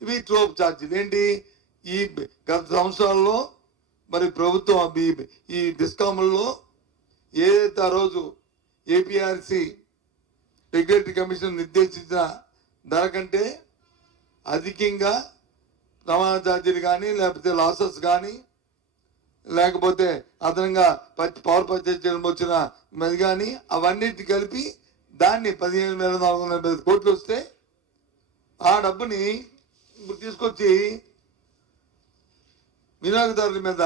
ఇవి ట్రోప్ ఛార్జీలు. ఏంటి ఈ గత సంవత్సరాల్లో మరి ప్రభుత్వం ఈ డిస్కాముల్లో ఏదైతే ఆ రోజు ఏపీఆర్సి రెగ్యులేటరీ కమిషన్ నిర్దేశించిన ధర కంటే అధికంగా రవాణా ఛార్జీలు కానీ లేకపోతే లాసెస్ కానీ లేకపోతే అదనంగా పవర్ పర్చేజ్ చేయడం వచ్చిన అది కానీ అవన్నిటి కలిపి దాన్ని 15,450 కోట్లు వస్తే ఆ డబ్బుని ఇప్పుడు తీసుకొచ్చి వినియోగదారుల మీద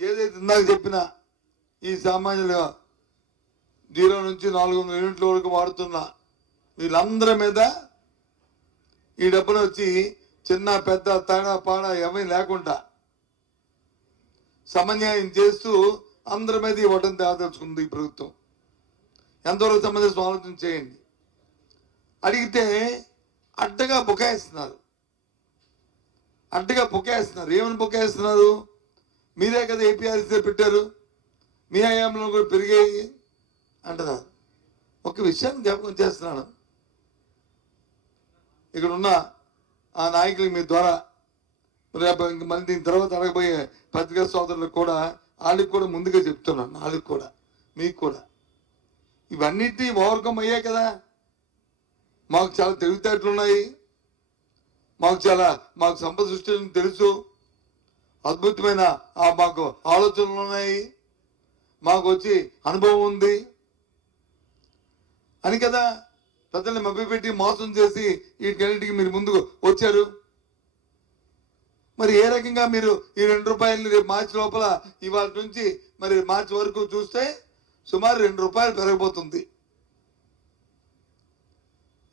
ఏదైతే ఇందాక చెప్పిన ఈ సామాన్యుల 0 నుంచి 400 యూనిట్ల వరకు వాడుతున్న వీళ్ళందరి మీద ఈ డబ్బును వచ్చి చిన్న పెద్ద తేడా పాడ ఏమీ లేకుండా సమన్యాయం చేస్తూ అందరి మీద ఇవ్వడం తేదలుచుకుంది ఈ ప్రభుత్వం. ఎంతవరకు సంబంధించిన ఆలోచన చేయండి. అడిగితే అడ్డగా బుకాయిస్తున్నారు. ఏమని బుకాయిస్తున్నారు? మీరే కదా ఏపీఆర్సీ పెట్టారు, మీ హయాంలో కూడా పెరిగాయి అంటున్నారు. ఒక విషయాన్ని జ్ఞాపకం చేస్తున్నాను. ఇక్కడ ఉన్న ఆ నాయకులకి మీ ద్వారా రేపు మళ్ళీ దీని తర్వాత అడగబోయే పత్రికా సోదరులకు కూడా వాళ్ళకి కూడా ముందుగా చెప్తున్నాను, వాళ్ళకి కూడా మీకు కూడా ఇవన్నిటినీ ఓవర్కమ్ అయ్యాయి కదా. మాకు చాలా తెలివితేటలు ఉన్నాయి, మాకు సంపద సృష్టి తెలుసు, అద్భుతమైన మాకు ఆలోచనలు ఉన్నాయి, మాకు వచ్చి అనుభవం ఉంది అని కదా ప్రజల్ని మభ్యపెట్టి మోసం చేసి వీటికన్నిటికీ మీరు ముందుకు వచ్చారు. మరి ఏ రకంగా మీరు ఈ 2 రూపాయలని రేపు మార్చి లోపల ఇవాళ నుంచి మరి మార్చి వరకు చూస్తే సుమారు 2 రూపాయలు పెరగబోతుంది.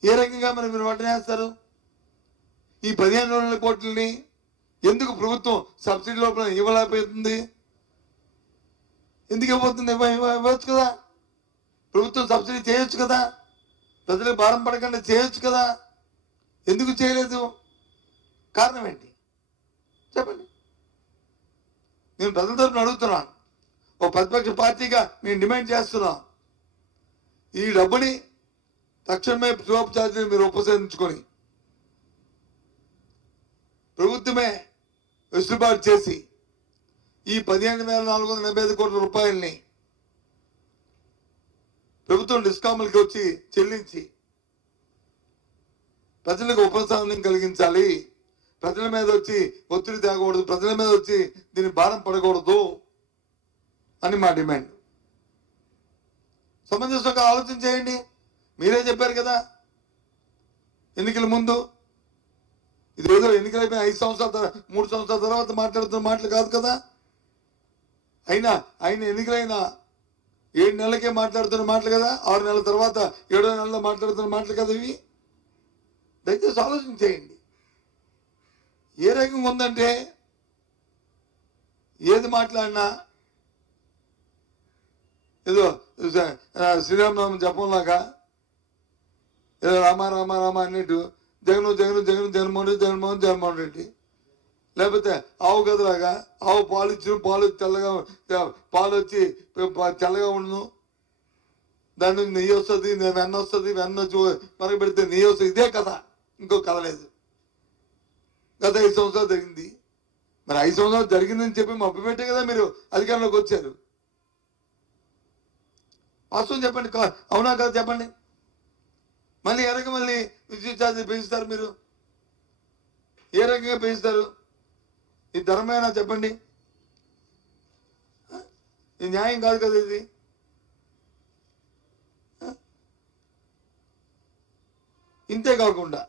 ఏ రకంగా మరి మీరు వడ్డనేస్తారు? ఈ 15,000 కోట్లని ఎందుకు ప్రభుత్వం సబ్సిడీ లోపల ఇవ్వలేకపోతుంది? ఎందుకు ఇవ్వబోతుంది? ఇవ్వచ్చు కదా, ప్రభుత్వం సబ్సిడీ చేయొచ్చు కదా, ప్రజలకు భారం పడకుండా చేయొచ్చు కదా. ఎందుకు చేయలేదు? కారణం ఏంటి చెప్పండి. నేను ప్రజల తరపున అడుగుతున్నాను, ఓ ప్రతిపక్ష పార్టీగా మేము డిమాండ్ చేస్తున్నాం. ఈ డబ్బుని తక్షణమే ట్రోప్ ఛార్జీని మీరు ఉపసంహరించుకొని ప్రభుత్వమే వెసులుబాటు చేసి ఈ 15,475 కోట్ల రూపాయలని ప్రభుత్వం డిస్కాములకి వచ్చి చెల్లించి ప్రజలకు ఉపశమనం కలిగించాలి. ప్రజల మీద వచ్చి ఒత్తిడి తేగకూడదు, ప్రజల మీద వచ్చి దీని భారం పడకూడదు అని మా డిమాండ్. సమంజసంగా ఆలోచన చేయండి. మీరే చెప్పారు కదా ఎన్నికల ముందు, ఇదేదో ఎన్నికలు అయిపోయి 5 సంవత్సరాల 3 సంవత్సరాల తర్వాత మాట్లాడుతున్న మాటలు కాదు కదా. ఆయన ఎన్నికలైన 7 నెలలకే మాట్లాడుతున్న మాటలు కదా, 6 నెలల తర్వాత 7వ నెలలో మాట్లాడుతున్న మాటలు కదా ఇవి. దయచేసి ఆలోచన చేయండి. ఏ రకంగా ఉందంటే ఏది మాట్లాడినా ఏదో శ్రీరామనామం జపంలాగా ఏదో రామ రామ రామ అన్నట్టు జగన్మోహన్ రెడ్డి, లేకపోతే ఆవు గదలాగా ఆవు పాలు ఇచ్చిన పాలు తెల్లగా పాలు వచ్చి తెల్లగా ఉండను, దాని నుంచి నెయ్యి వస్తుంది, వెన్న వస్తుంది, వెన్న వచ్చి మనకు పెడితే నెయ్యి వస్తుంది. ఇదే కథ, ఇంకో కథ లేదు. గత 5 సంవత్సరాలు జరిగింది. మరి 5 సంవత్సరాలు జరిగిందని చెప్పి మభ్యపెట్టే కదా మీరు అధికారంలోకి వచ్చారు. వాస్తవం చెప్పండి, అవునా కదా చెప్పండి. మళ్ళీ ఏ రకంగా మళ్ళీ విద్యుత్ ఛార్జీలు పెంచుతారు? మీరు ఏ రకంగా పెంచుతారు? ఇది ధర్మేనా చెప్పండి? ఇది న్యాయం కాదు కదా ఇది. ఇంతే కాకుండా